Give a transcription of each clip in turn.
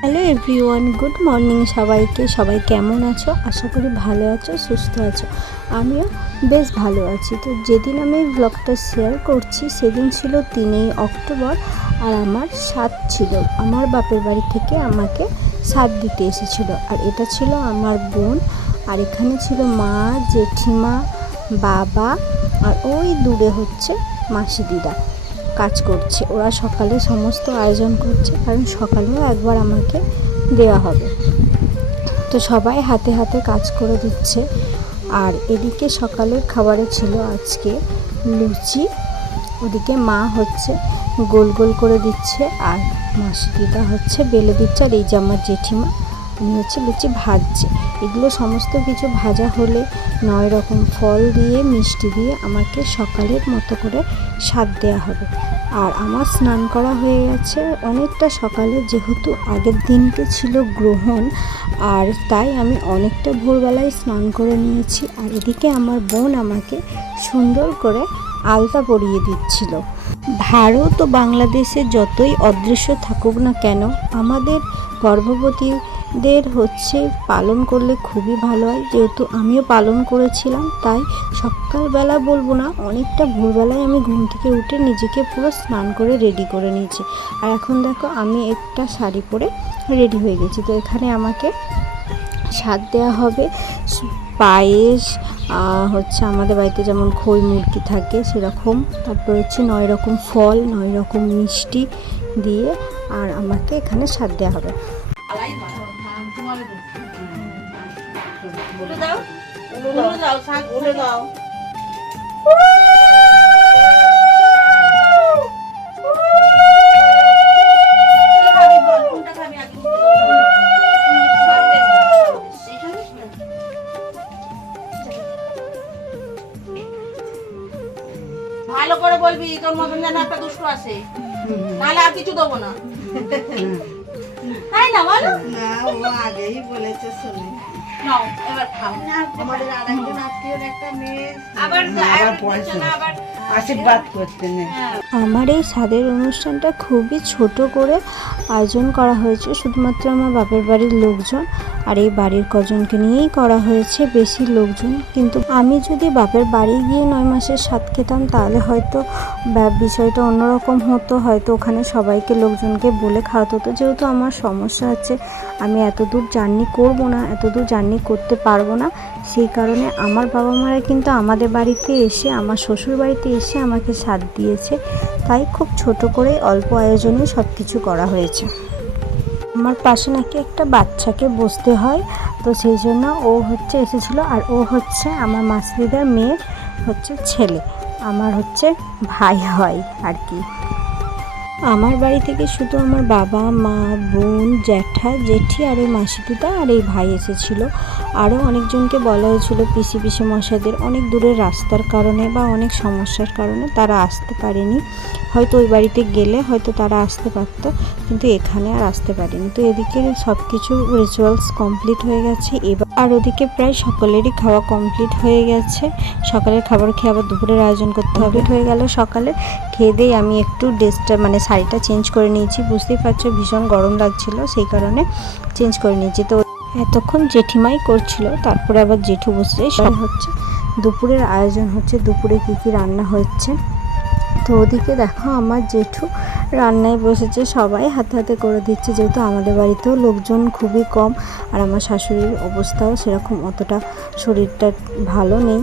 Hello everyone, good morning সবাইকে। সবাই কেমন আছো? আশা করি ভালো আছো, সুস্থ আছো। আমিও বেশ ভালো আছি। তো যেদিন আমি ব্লগটা শেয়ার করছি সেদিন ছিল 3 অক্টোবর, আর আমার সাধ ছিল। আমার বাপের বাড়ি থেকে আমাকে সাধ দিতে এসেছিলো, আর এটা ছিল আমার বোন। আর এখানে ছিল মা, জেঠিমা, বাবা, আর ওই দূরে হচ্ছে মাসি দিদা কাজ করছে। ওরা সকালে সমস্ত আয়োজন করছে, কারণ সকালেও একবার আমাকে দেওয়া হবে। তো সবাই হাতে হাতে কাজ করে দিচ্ছে। আর এদিকে সকালের খাবারে ছিল আজকে লুচি। ওদিকে মা হচ্ছে গোল গোল করে দিচ্ছে, আর মাসি দিদা হচ্ছে বেলে দিচ্ছে, আর এই যে আমার জেঠিমা উনি হচ্ছে লুচি ভাজছে। এগুলো সমস্ত কিছু ভাজা হলে 9 রকম ফল দিয়ে মিষ্টি দিয়ে আমাকে সকালের মতো করে সাধ দেওয়া হবে। আর আমার স্নান করা হয়ে গেছে অনেকটা সকালে, যেহেতু আগের দিনকে ছিল গ্রহণ, আর তাই আমি অনেকটা ভোরবেলায় স্নান করে নিয়েছি। আর এদিকে আমার বোন আমাকে সুন্দর করে আলতা পরিয়ে দিচ্ছিল। ভারত ও বাংলাদেশে যতই অদৃশ্য থাকুক না কেন, আমাদের গর্ভবতীদের হচ্ছে পালন করলে খুবই ভালো হয়। যেহেতু আমিও পালন করেছিলাম, তাই সকালবেলা বলবো না, অনেকটা ভোরবেলায় আমি ঘুম থেকে উঠে নিজেকে পুরো স্নান করে রেডি করে নিয়েছি। আর এখন দেখো আমি একটা শাড়ি পরে রেডি হয়ে গেছি। তো এখানে আমাকে সাধ দেওয়া হবে পায়েস, হচ্ছে আমাদের বাড়িতে যেমন খই মুরগি থাকে সেরকম, তারপর হচ্ছে 9 রকম ফল, 9 রকম মিষ্টি দিয়ে আর আমাকে এখানে সাধ দেওয়া হবে। ভালো করে বলবি, তোর মতন যেন একটা দুষ্ট আসে, নাহলে আর কিছু দেবো না। তাই না বলো? না, ও আগেই বলেছে শুনে। নাও এবার খাও। আমাদের আরেকজন আত্মীয়র একটা মেয়ে আবার আবার আশীর্বাদ করতে নেই। আমার এই সাধের অনুষ্ঠানটা খুবই ছোট করে আয়োজন করা হয়েছে, শুধুমাত্র আমার বাপের বাড়ির লোকজন আর এই বাড়ির কজনকে নিয়েই করা হয়েছে, বেশি লোকজন। কিন্তু আমি যদি বাপের বাড়ি গিয়ে 9 মাসের সাধ খেতাম তাহলে হয়তো বিষয়টা অন্যরকম হতো। হয়তো ওখানে সবাইকে লোকজনকে বলে খাওয়াতে হতো। যেহেতু আমার সমস্যা আছে, আমি এত দূর জার্নি করব না, এত দূর জার্নি করতে পারবো না, সেই কারণে আমার বাবা মারা কিন্তু আমাদের বাড়িতে এসে, আমার শ্বশুর বাড়িতে এসে আমাকে সাধ দিয়েছে। তাই খুব ছোট করে অল্প আয়োজনে সব কিছু করা হয়েছে। আমার পাশে নাকি একটা বাচ্চাকে বসতে হয়, তো সেই জন্য ও হচ্ছে এসেছিলো। আর ও হচ্ছে আমার মাসিদিদার মেয়ের হচ্ছে ছেলে, আমার হচ্ছে ভাই হয় আর কি। আমার বাড়ি থেকে শুধু আমার বাবা, মা, বোন, জ্যাঠা, জেঠি আর ওই মাসি দিদা আর এই ভাই এসেছিলো। আরও অনেকজনকে বলা হয়েছিল, পিসি মশাইদের অনেক দূরের রাস্তার কারণে বা অনেক সমস্যার কারণে তারা আসতে পারেনি। হয়তো ওই বাড়িতে গেলে হয়তো তারা আসতে পারতো, কিন্তু এখানে আর আসতে পারেনি। তো এদিকে সব কিছু রিচুয়ালস কমপ্লিট হয়ে গেছে এবার। আর ওদিকে প্রায় সকলেরই খাওয়া কমপ্লিট হয়ে গেছে। সকালের খাবার খেয়ে আবার দুপুরের আয়োজন করতে হবে। হয়ে গেল সকালে খেয়ে দিয়ে আমি একটু ড্রেসটা মানে শাড়িটা চেঞ্জ করে নিয়েছি। বুঝতেই পারছো ভীষণ গরম লাগছিল, সেই কারণে চেঞ্জ করে নিয়েছি। তো এতক্ষণ জেঠিমাই করছিল, তারপরে আবার জেঠু বসে। সব হচ্ছে দুপুরের আয়োজন হচ্ছে, দুপুরে কী কী রান্না হচ্ছে। তো ওদিকে দেখো আমার জেঠু রান্নায় বসেছে, সবাই হাতে হাতে করে দিচ্ছে। যেহেতু আমাদের বাড়িতেও লোকজন খুবই কম, আর আমার শাশুড়ির অবস্থাও সেরকম অতটা শরীরটা ভালো নেই।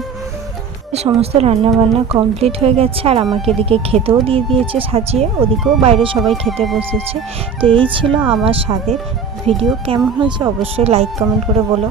সমস্ত রান্না বান্না কমপ্লিট হয়ে গেছে, আর আমাকে এদিকে খেতেও দিয়ে দিয়েছে সাজিয়ে। ওদিকেও বাইরে সবাই খেতে বসেছে। তো এই ছিল আমার স্বাদের ভিডিও। কেমন হয়েছে অবশ্যই লাইক কমেন্ট করে বলো।